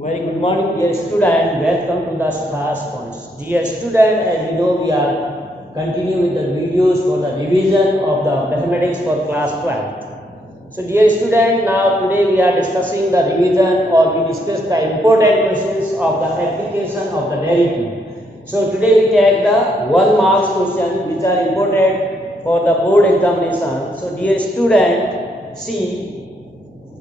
Very good morning, dear student. Welcome to the Stars Points. Dear student, as you know, we are continuing with the videos for the revision of the mathematics for class 12th. So, dear student, now today we are discussing the revision, or we discuss the important questions of the application of the derivative. So, today we take the 1 marks question which are important for the board examination. So, dear student, see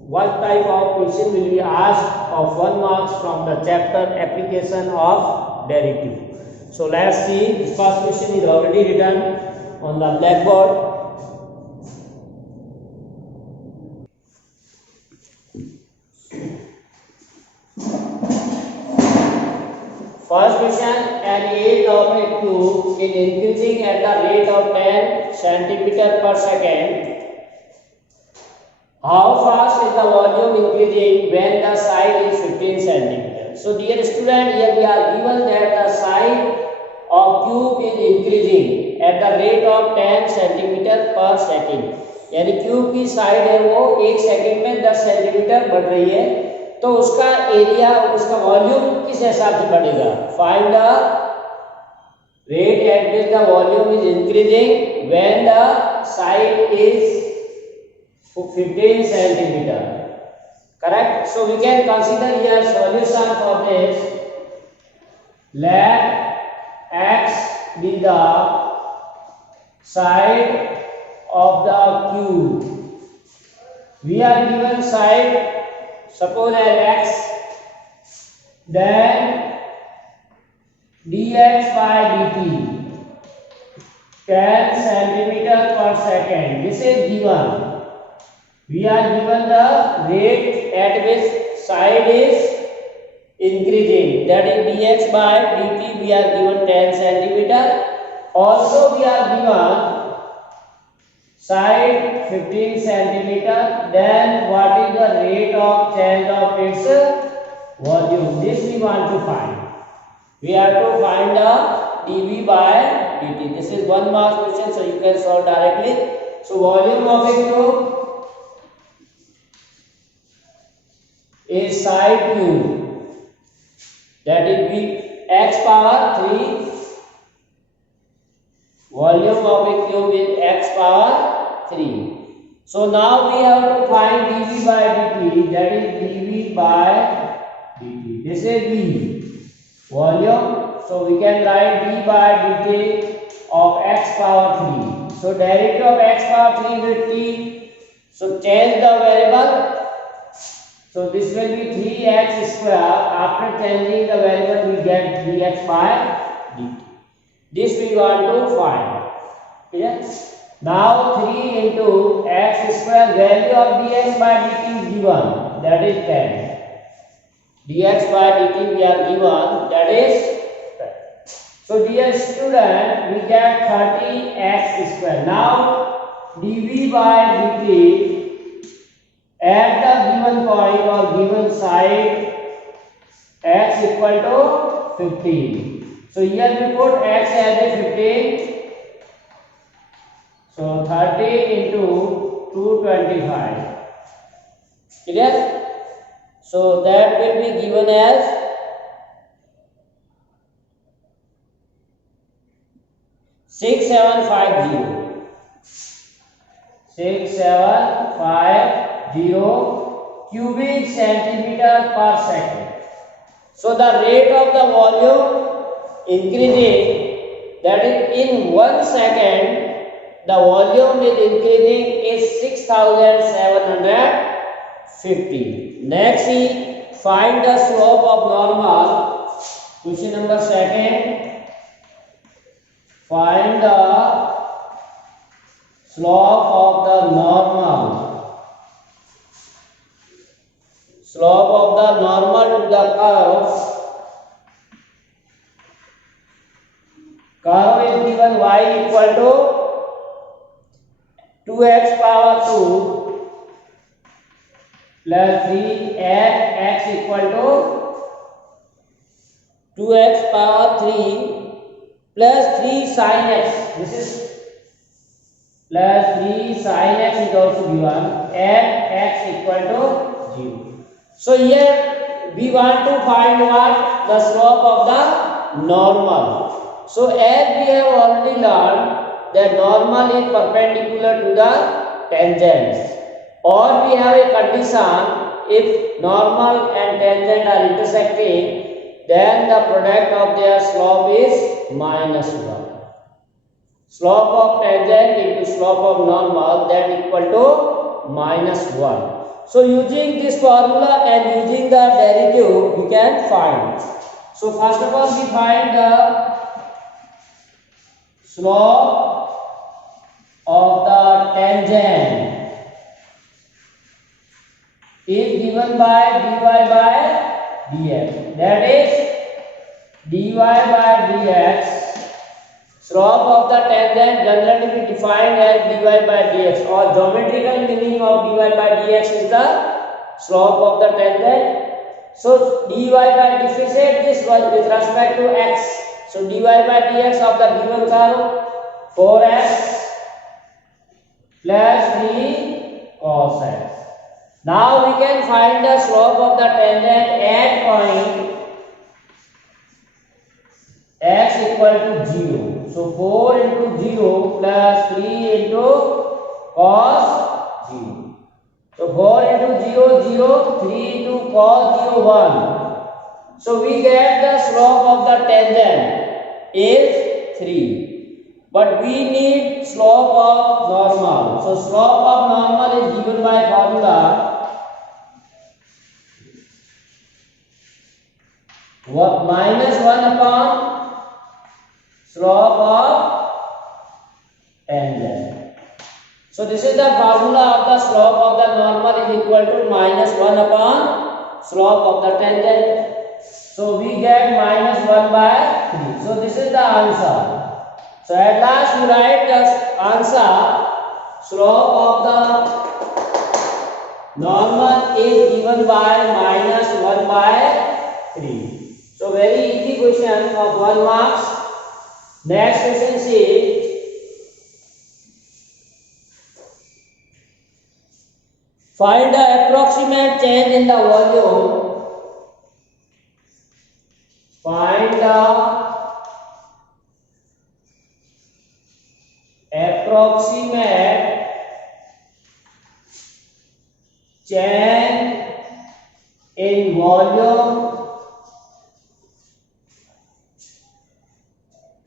what type of question will be asked of 1 marks from the chapter application of derivative. So let's see, this first question is already written on the blackboard. First question, an age of a cube is increasing at the rate of 10 centimeter per second. How fast is the volume increasing when the side is 15 centimeter? So dear student, here we are given that the side of cube is increasing at the rate of 10 centimeter per second. यानी cube की side है वो 1 second में 10 centimetre बढ़ रही है, तो उसका एरिया, उसका वॉल्यूम किस हिसाब से बढ़ेगा? Find the rate at which the volume is increasing when the side is 15 centimeter. Correct? So we can consider here solution for this. Let x be the side of the cube. We are given side, suppose as x, then dx by dt 10 centimeter per second. This is given. We are given the rate at which side is increasing, that is dx by dt. We are given 10 centimeter. Also we are given side 15 centimeter. Then what is the rate of change of its volume? This we want to find. We have to find the dv by dt. This is 1 mark question, so you can solve directly. So volume of a cube is side cube, that is x power 3. Volume of a cube is x power 3. So now we have to find dv by dt, that is dv by dt. This is v, volume. So we can write d by dt of x power 3. So derivative of x power 3 with t. So change the variable. So this will be 3x square. After changing the variable, we get dx by dt. This we want to find. Clear? Now 3 into x square, value of dx by dt is given, that is 10. Dx by dt we are given, that is 10. So dear student, we get 30x square. Now dv by dt at the given point or given side, x equal to 15. So here we put x as a 15. So 30 into 225. Clear? So that will be given as 6750. 6750 cubic centimeter per second. So the rate of the volume increasing, that is in 1 second the volume is increasing is 6750. Next is find the slope of normal. Question number 2. Find the slope of the normal. Slope of the normal to the curve. Curve is given y equal to 2x power 2 plus 3 and x equal to 2x power 3 plus 3 sin x. This is plus 3 sin x is also given, and x equal to 0. So here we want to find what? The slope of the normal. So as we have already learned that normal is perpendicular to the tangent, or we have a condition if normal and tangent are intersecting, then the product of their slope is minus 1. Slope of tangent into slope of normal, that equal to minus 1. So using this formula and using the derivative, we can find. So first of all, we find the slope of the tangent is given by dy by dx. That is dy by dx. Slope of the tangent generally be defined as dy by dx, or geometrical meaning of dy by dx is the slope of the tangent. So dy by differentiate this with respect to x. So dy by dx of the given curve 4x plus 3 cos x. Now we can find the slope of the tangent at point x equal to 0. So 4 into 0 plus 3 into cos 0. So 4 into 0, 0, 3 into cos 0, 1. So we get the slope of the tangent is 3. But we need slope of normal. So slope of normal is given by formula minus 1 upon slope of tangent. So this is the formula of the slope of the normal is equal to minus 1 upon slope of the tangent. So we get minus 1 by 3. So this is the answer. So at last you write the answer. Slope of the normal is given by minus 1 by 3. So very easy question of 1 marks. Next question says, find the approximate change in the volume. Find the approximate change in volume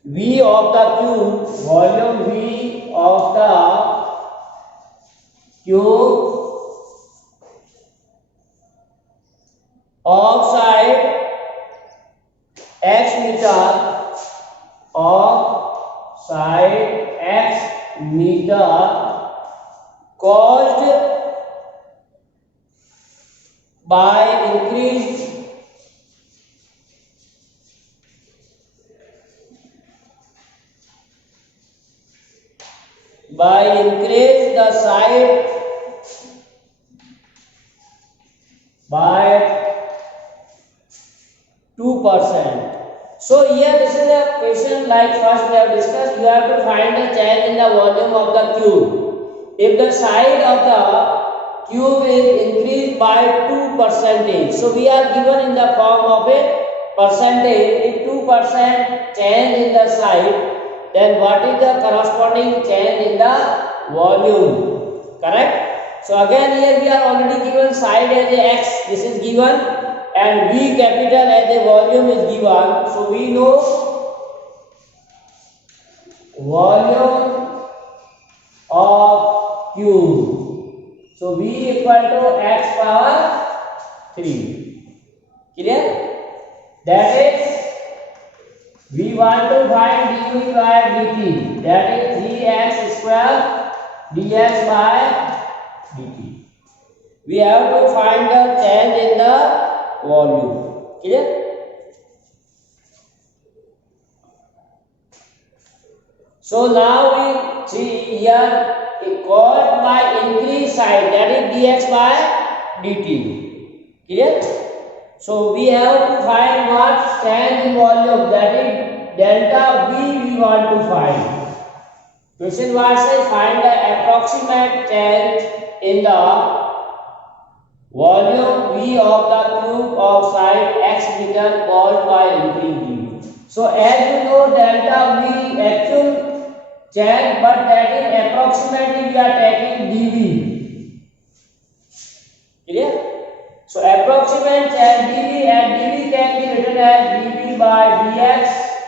V of the cube, volume V of the cube of side x meter, of side x meter, caused by increased the side by 2%. So here this is a question like first we have discussed. You have to find the change in the volume of the cube. If the side of the cube is increased by 2%, so we are given in the form of a percentage. If 2% change in the side, then what is the corresponding change in the volume? Correct? So again here we are already given side as a x, this is given, and V capital as a volume is given. So we know volume of cube. So V equal to x power 3. Clear? That is, we want to find dv by dt, that is 3x square dx by dt. We have to find the change in the volume. Clear? So now we see here caused by increased side, that is dx by dt. Clear? So we have to find what change in volume, that is delta V we want to find. Question what says find the approximate change in the volume V of the cube of side x meter called by increase dV. So as you know, delta V actual change, but that is approximately we are taking dV. Clear? So approximate change dV, and dV can be written as dV by dx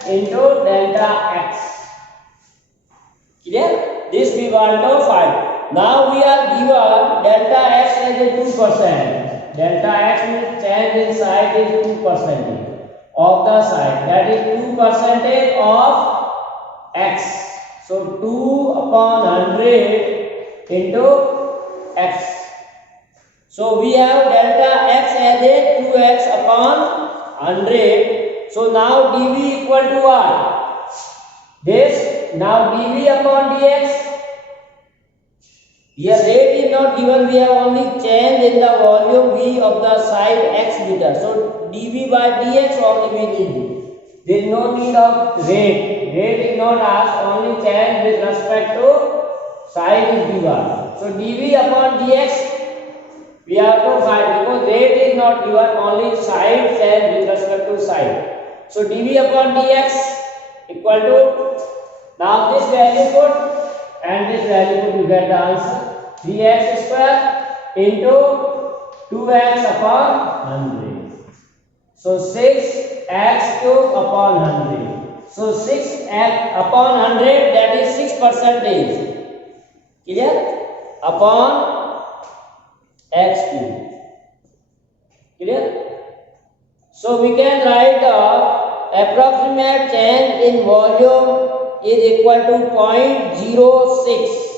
into delta x. Clear? This we want to find. Now we are given delta x as a 2%. Delta x means change in side is 2% of the side. That is 2% of x. So 2 upon 100 into x. So we have delta x as a 2x upon 100. So now dv equal to what? This. Now dv upon dx. Here rate is not given, we have only change in the volume V of the side x meter. So dV by dx only we need. There is no need of rate. Rate is not asked, only change with respect to side is given. So dV upon dx we have to find, because rate is not given, only side change with respect to side. So dV upon dx equal to, now this value put and this value put, you get the answer. 3x square into 2x upon 100. So 6x cube upon 100. So 6x upon 100, that is 6%. Clear? Upon x cube. Clear? So we can write the approximate change in volume is equal to 0.06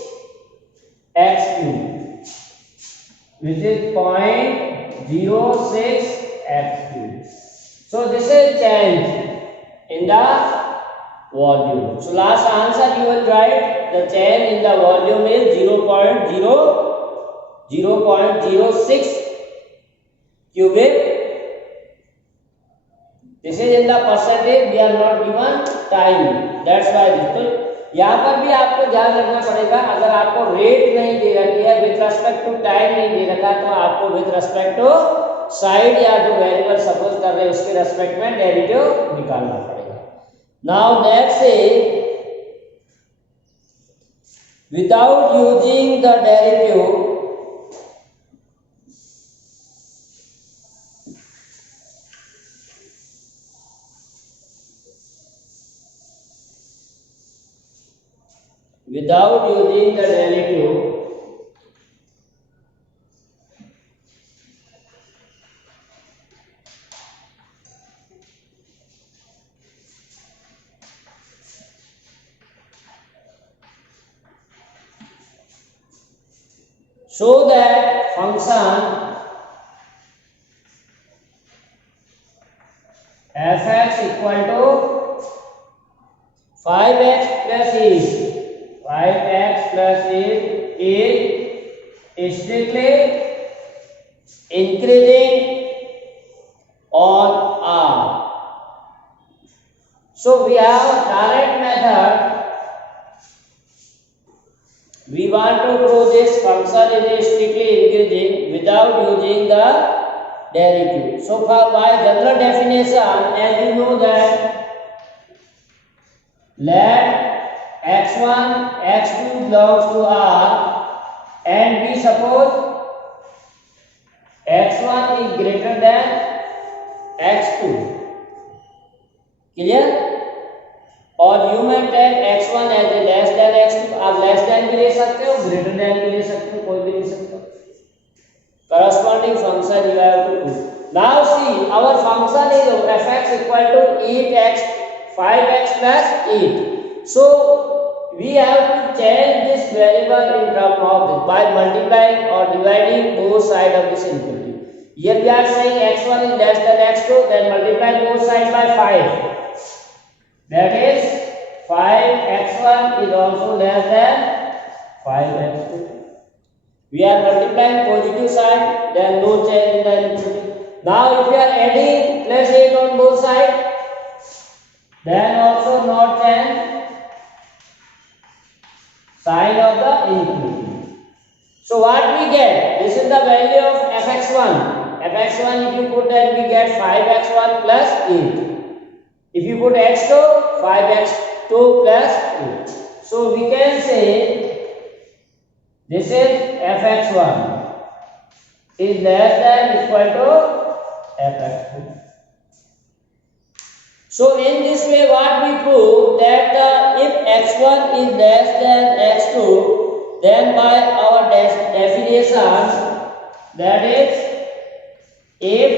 x cube, which is 0.06 x cube. So this is change in the volume. So last answer you will write the change in the volume is 0.06 cubic. This is in the percentage, we are not given time. That's why this. यहाँ पर भी आपको ध्यान रखना पड़ेगा, अगर आपको rate नहीं दे रखी है, विथ रेस्पेक्ट टू टाइम नहीं दे रखा, तो आपको विथ रेस्पेक्ट टू साइड या जो वेरिएबल सपोज कर रहे हैं उसके रेस्पेक्ट में डेरिवेटिव निकालना पड़ेगा. Now let's say without using the derivative, without using the derivative, so that function fx equal to 5x plus is 5x plus is strictly increasing on R. So we have direct method. We want to prove this function is strictly increasing without using the derivative. So for by general definition, as you know that let x1, x2 belongs to R and we suppose x1 is greater than x2. Clear? और you may take x1 as a less than x2. आप less than भी ले सकते हो, greater than भी ले सकते हो, कोई भी ले सकते हो. Corresponding function you have to do. Now see, our function is fx equal to 8x 5x plus 8. So we have to change this variable in terms of this by multiplying or dividing both sides of this infinity. Here we are saying x1 is less than x2, then multiply both sides by 5. That is 5x1 is also less than 5x2. We are multiplying positive side, then no change in the infinity. Now if we are adding plus 8 on both sides, then also not change sign of the infinity. So what we get? This is the value of fx1. Fx1, if you put that, we get 5x1 plus 8. If you put x2, 5x2 plus 8. So we can say this is fx1 is less than equal to fx2. So in this way, what we prove that if x1 is less than x2, then by our definition, that is, if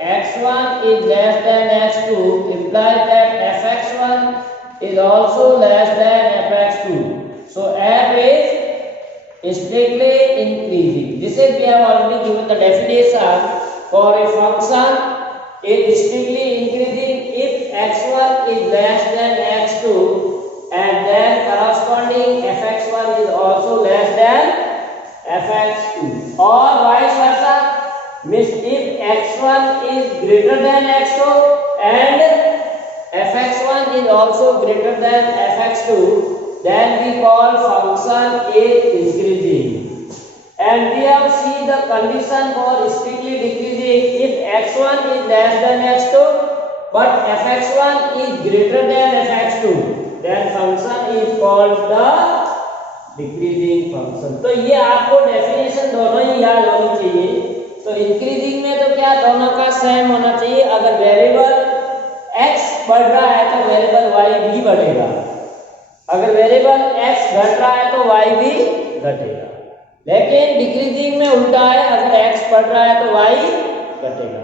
x1 is less than x2, implies that fx1 is also less than fx2. So f is strictly increasing. This is, we have already given the definition for a function is strictly increasing if x1 is less than x2, and then corresponding fx1 is also less than fx2, or vice versa. Means if x1 is greater than x2 and fx1 is also greater than fx2, then we call function is increasing. And we have seen the condition for strictly decreasing if x1 is less than x2 but fx1 is greater than fx2, then function is called the decreasing function. तो ये आपको definition दोनों ही याद होनी चाहिए. तो increasing में तो क्या, दोनों का सेम होना चाहिए. अगर वेरिएबल x बढ़ रहा है तो वेरिएबल y भी बढ़ेगा. अगर वेरिएबल x घट रहा है तो y भी घटेगा. लेकिन डिक्रीजिंग में उल्टा है, अगर x बढ़ रहा है तो y घटेगा.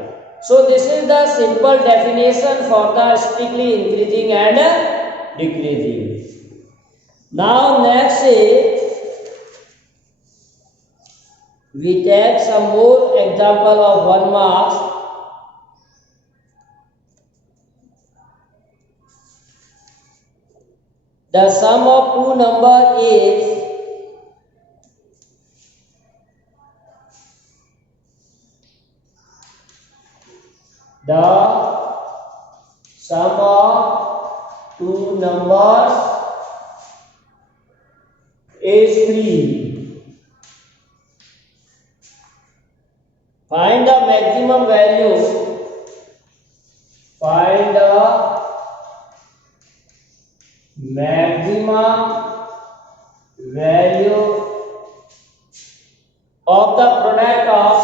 So this is the simple definition for the strictly increasing and decreasing. Now next is we take some more example of 1 marks. The sum of two number is the sum of two numbers is 3. Find the maximum value. Find the maximum value of the product of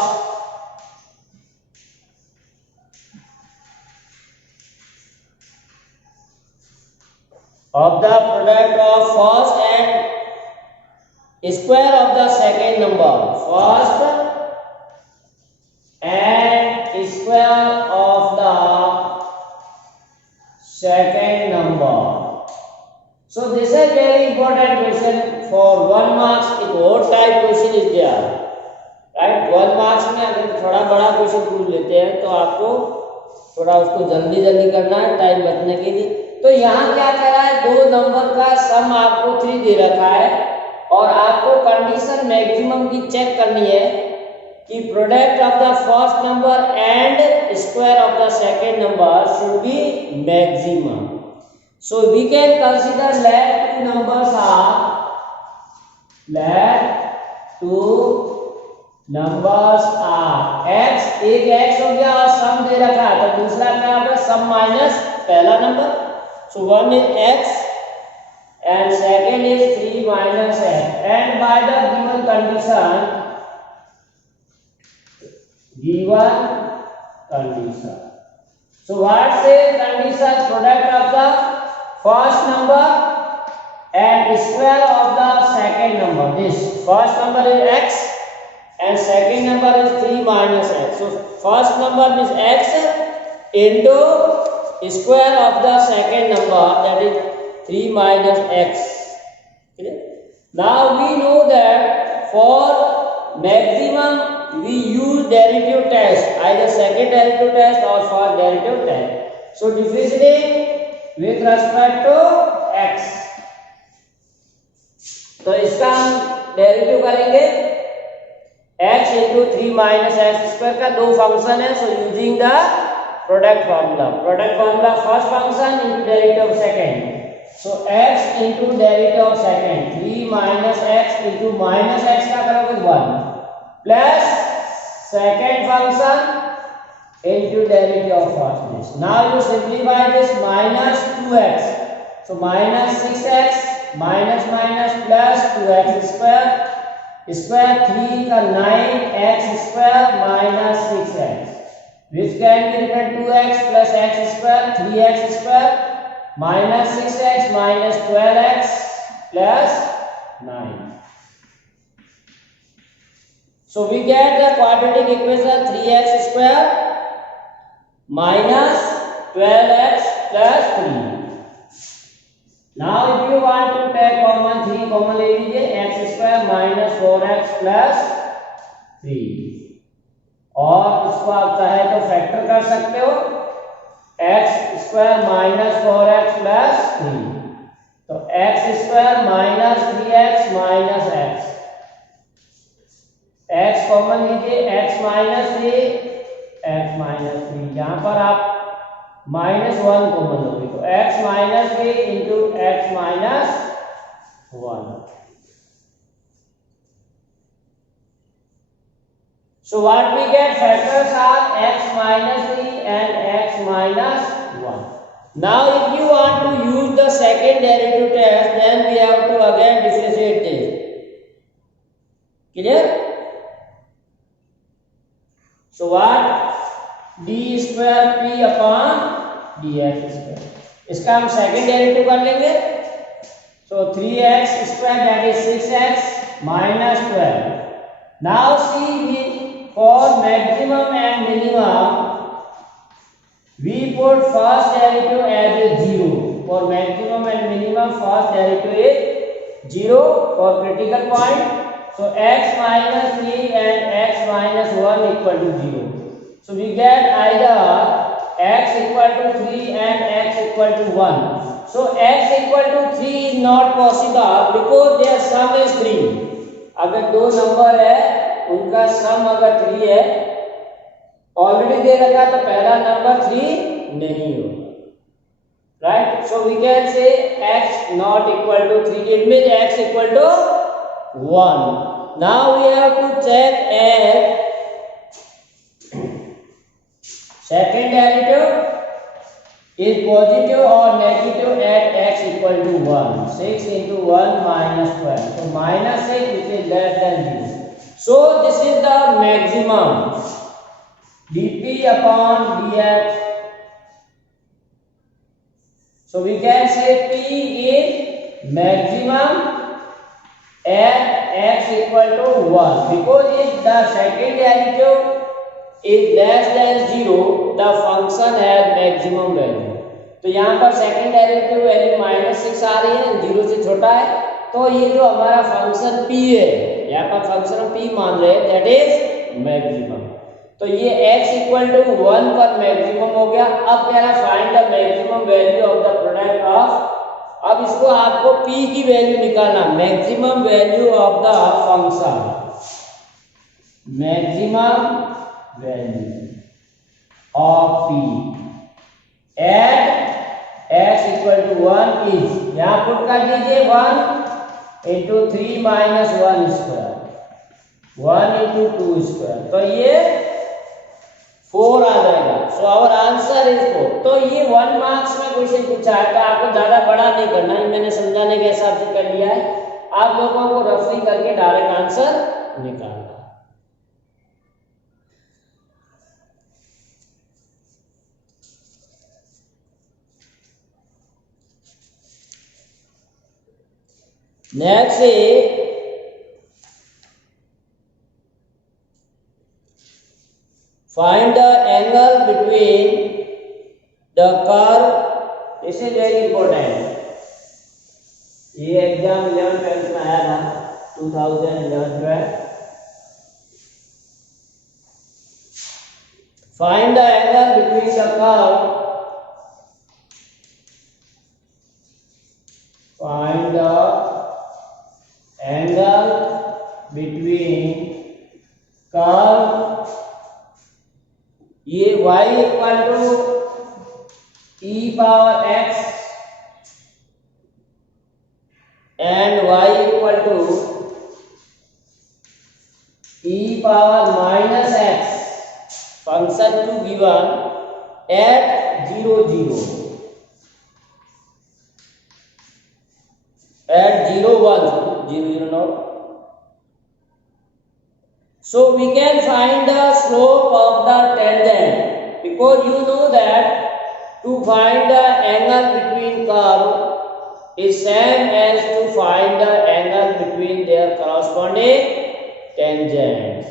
first and square of the second number. First and square of the second number. So this is very important question for 1 marks. एक और type question is there, right. 1 marks में अगर थोड़ा बड़ा question पूछ लेते हैं तो आपको थोड़ा उसको जल्दी जल्दी करना है टाइम बचने के लिए. तो यहाँ क्या कह रहा है, दो नंबर का सम आपको 3 दे रखा है और आपको कंडीशन मैक्सिमम की चेक करनी है कि product of the first number and square of the second number should be maximum. So we can consider let two numbers are x, एक x हो गया और सम दे रखा है, तो दूसरा क्या होगा, सम माइनस पहला number. So one is x and second is 3 minus x, and by the given condition, so what say condition, product of the first number and square of the second number. This first number is x and second number is 3 minus x. So first number is x into square of the second number, that is 3 minus x. Okay? Now we know that for maximum we use derivative test, either second derivative test or first derivative test. So differentiating with respect to x, तो इसका हम derivative करेंगे x into 3 minus x square का दो function है. So using the product formula, first function into derivative second. So x into derivative of second 3 minus x into minus x क्या करोगे 1 plus second function into derivative of first this. Now you simplify this minus 2x. So minus 6x minus minus plus 2x square square 3 का 9x square minus 6x which can be written 2x plus x square 3x square minus 6x minus 12x plus 9. So we get the quadratic equation 3x square minus 12x plus 3. Now if you want to take common 3 common ले लीजिए x square minus 4x plus 3 और इसको आप चाहे तो factor कर सकते हो x square minus 4x plus 3 तो x square minus 3x minus x common लीजिए x minus 3 x minus 3 यहाँ पर आप -1 कॉमन लोगे तो x minus 3 into x minus 1. So what we get factors are x minus 3 and x minus 1. Now if you want to use the second derivative test, then we have to again differentiate this. Clear? So what? d square p upon dx square. इसका हम second derivative कर लेंगे. So 3x square that is 6x minus 12. Now see for maximum and minimum we put first derivative as a 0. For maximum and minimum first derivative is 0 for critical point. So x minus 3 and x minus 1 equal to 0. So we get either x equal to 3 and x equal to 1. So x equal to 3 is not possible because their sum is 3. अगर दो number है उनका सम अगर 3 है already दे रखा तो पहला number 3 नहीं होगा. Right? So we can say x not equal to 3. It means x equal to 1. Now we have to check if second derivative is positive or negative at x equal to 1. 6 into 1 minus 12. So minus 6 which is less than 0. So this is the maximum dp upon dx. So we can say p is maximum at x equal to 1 because if the second derivative is less than 0 the function has maximum value. तो यहाँ पर second derivative value -6 आ रही है 0 से छोटा है तो ये जो हमारा फंक्शन p है यहाँ पर फंक्शन p मान रहे हैं दैट इज मैक्सिमम. तो ये x इक्वल टू 1 पर मैक्सिमम हो गया. अब कह रहा find the maximum value of the product of. अब इसको आपको p की वैल्यू निकालना maximum value of the function maximum value of p at x equal to 1 is यहाँ पुट कर दीजिए 1 into 3 minus 1 square 1 into 2 square तो ये 4 आ जाएगा. So our answer is 4. तो ये 1 मार्क्स में क्वेश्चन पूछा है तो आपको ज्यादा बड़ा नहीं करना है. मैंने समझाने के हिसाब से कर लिया है. आप लोगों को रफली करके डायरेक्ट आंसर निकालना. Next is find the angle between the curve. This is very important. ये एग्जाम 11th में आया था 2011-12. Find the angle between the curve. Find the angle between curve. ये y equal to e power x and y equal to e power minus x function to given at 0 0 at 0 1 0 0 not. So we can find the slope of the tangent, because you know that to find the angle between curve is same as to find the angle between their corresponding tangents.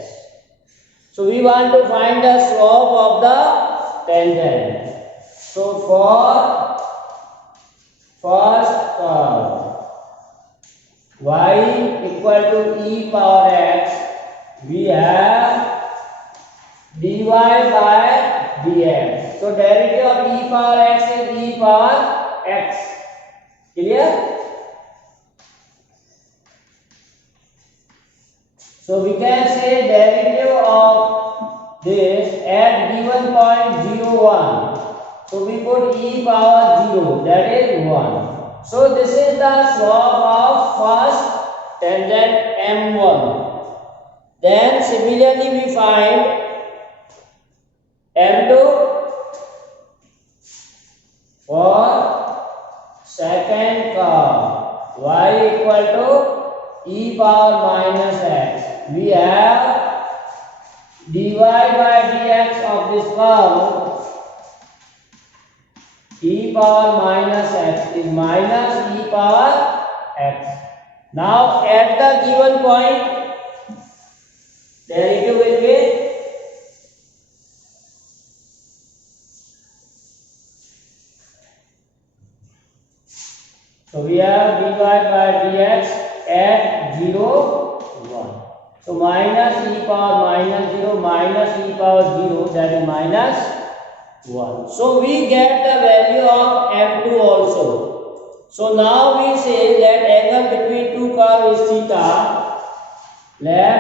So we want to find the slope of the tangent. So for first curve y equal to e power x, we have dy by dx. So derivative of e power x is e power x. Clear? So we can say derivative of this at given point 0 1. So we put e power 0, that is 1. So this is the slope of first tangent m1. Then similarly we find m2 for second curve y equal to e power minus x. We have dy by dx of this curve e power minus x is minus e power x. Now at the given point, derivative will be so we have dy by dx at 0 1. So minus e power minus 0 minus e power 0, that is minus 1. So we get the value of m2 also. So now we say that angle between two curves is theta. Let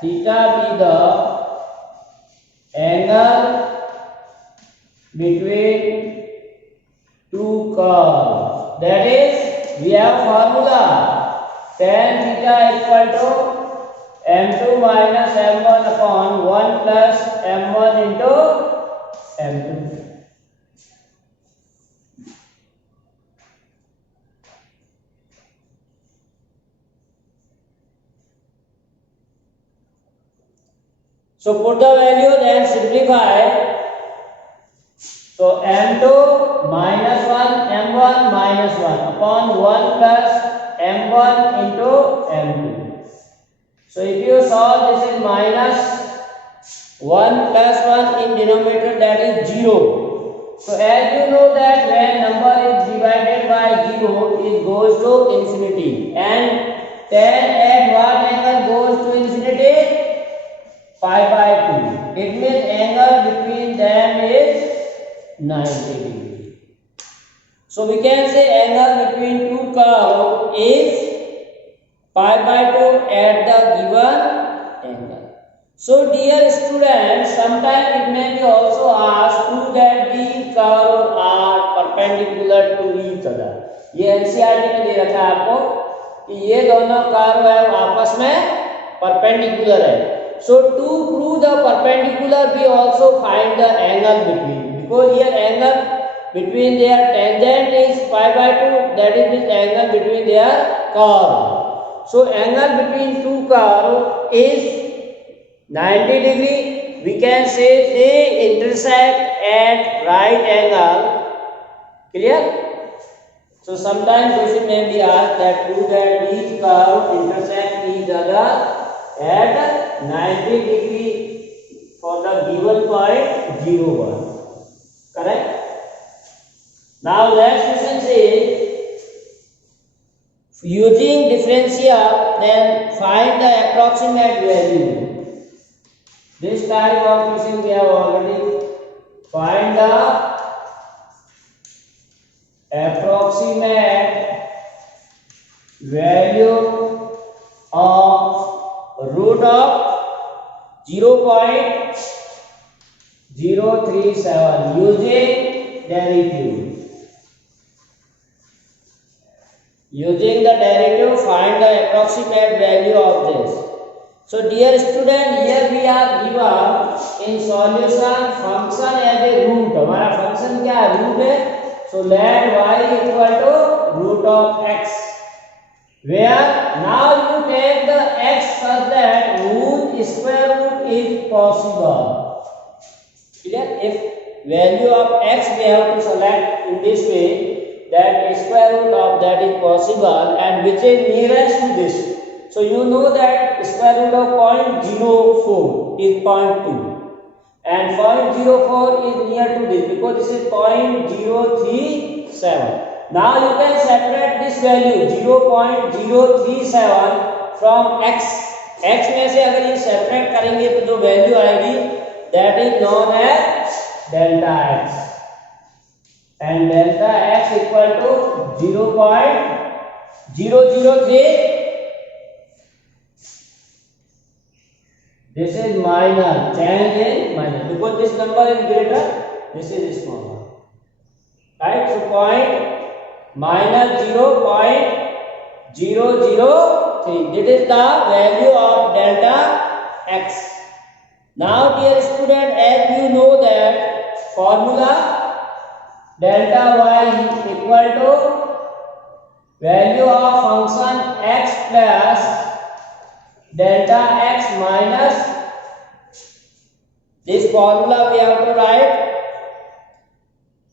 theta be the angle between two curves. That is, we have formula tan theta equal to m2 minus m1 upon 1 plus m1 into m2. So put the values and simplify. So m2 minus 1 m1 minus 1 upon 1 plus m1 into m2. So if you solve, this is minus 1 plus 1 in denominator, that is 0. So as you know that when number is divided by 0, it goes to infinity, and tan at what angle goes to infinity? Pi by 2. It means angle between them is 90 degree. So we can say angle between two curves is pi by 2 at the given angle. So dear students, sometimes it may be also asked to that these curves are perpendicular to each other. ये NCERT में दे रखा है आपको कि ये दोनों curve है आपस में परपेंडिकुलर है. So to prove the perpendicular, we also find the angle between, because here angle between their tangent is pi by 2, that is this angle between their curve. So angle between two curves is 90 degree. We can say they intersect at right angle. Clear? So sometimes question may be asked that prove that each curve intersect each other at 90 degree for the given point 0 1. Correct? Now next question says, using differential, then find the approximate value. This type of question we have already. Find the approximate value of root of 0.037 using derivative. Using the derivative, find the approximate value of this. So dear student, here we are given in solution function as a root. हमारा function क्या है? Root है. So let y equal to root of x. Where now you take the x such that root square root is possible. Clear? If value of x we have to select in this way, that square root of that is possible, and which is nearest to this. So you know that square root of 0.04 is 0.2 and 0.04 is near to this because this is 0.037. Now you can separate this value 0.037 from x. x में से अगर ये separate करेंगे तो जो value आएगी that is known as delta x. And delta x equal to 0.003. This is minor, change in minor because this number is greater, this is smaller, right? So point minus 0.003. This is the value of delta x. Now dear student, as you know that formula delta y equal to value of function x plus delta x minus this formula we have to write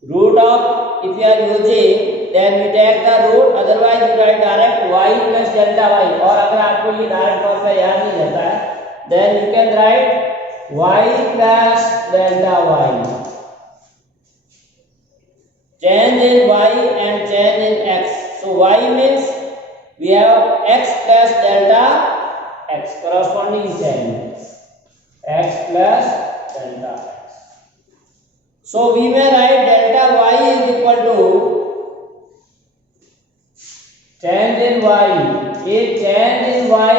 root of, if you are using then we take the root, otherwise you write direct y plus delta y. और अगर आपको ये direct formula याद नहीं रहता है then you can write y plus delta y. Change in y and change in x. So y means we have x plus delta x, corresponding change x plus delta x. So we may write delta y is equal to change in y is change in y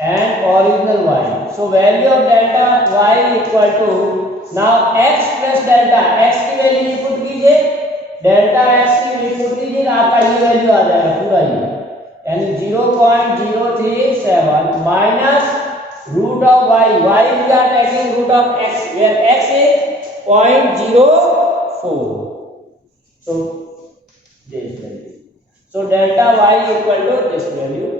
and original y. So value of delta y equal to now x plus delta x की value input कीजिए, delta x की input कीजिए, आपका ये value आ जाएगा पूरा ये, यानी 0.037 minus root of y. Y we are taking root of x where x is 0.04. So this value. So delta y equal to this value.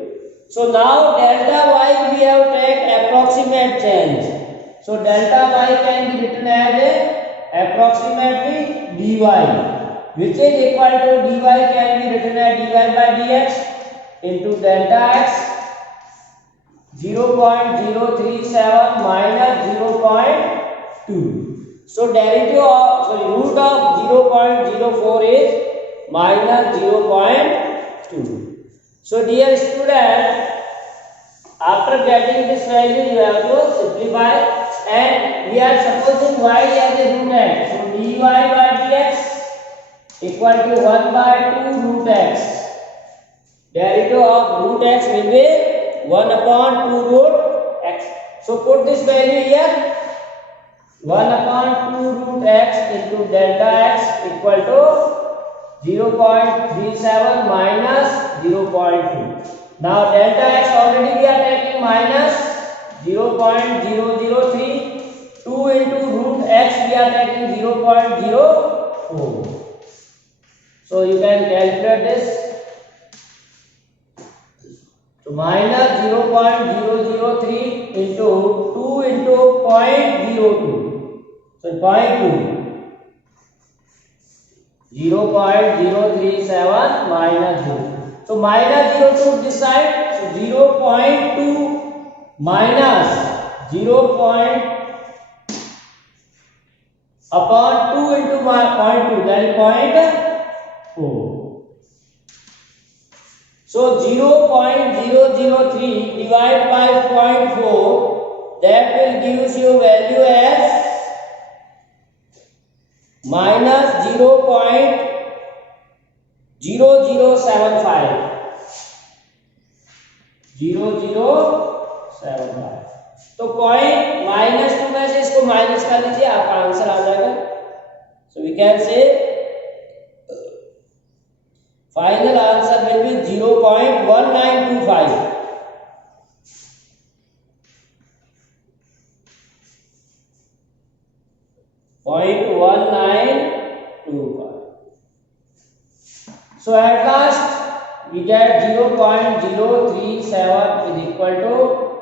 So now delta y we have take approximate change. So delta y can be written as a approximately dy, which is equal to dy can be written as dy by dx into delta x 0.037 minus 0.2. So derivative of root of 0.04 is minus 0.2. So dear student, after getting this value you have to simplify, and we are supposing y as a root x. So dy by dx equal to 1 by 2 root x. Derivative of root x will be 1 upon 2 root x. So put this value here, 1 upon 2 root x into delta x equal to 0.37 minus 0.2. Now delta x already we are taking minus 0.003. 2 into root x we are taking 0.04. So you can calculate this. So minus 0.003 into 2 into 0.02. So 0.2. 0.037 minus 0. So minus 0 to this side. So 0.2 minus 0. Upon 2 into 0.2, that is 0.4. So 0.003 divided by 0.4, that will give you value as minus 0.0075. 0075. तो point -2 में से इसको minus कर लीजिए, आपका answer आ जाएगा. So we can say 0.1925. 0.1925. So at last we get 0.037 is equal to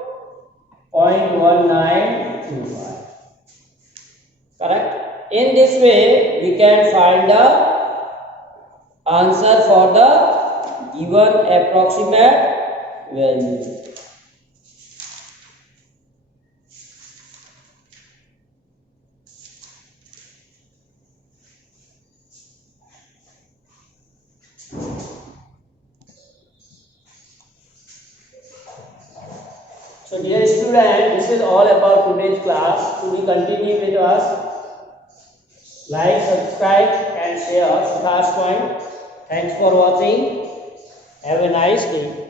0.1925. Correct? In this way we can find the answer for the given approximate value. So dear student, this is all about today's class. To be continue with us, like, subscribe and share. Last point. Thanks for watching. Have a nice day.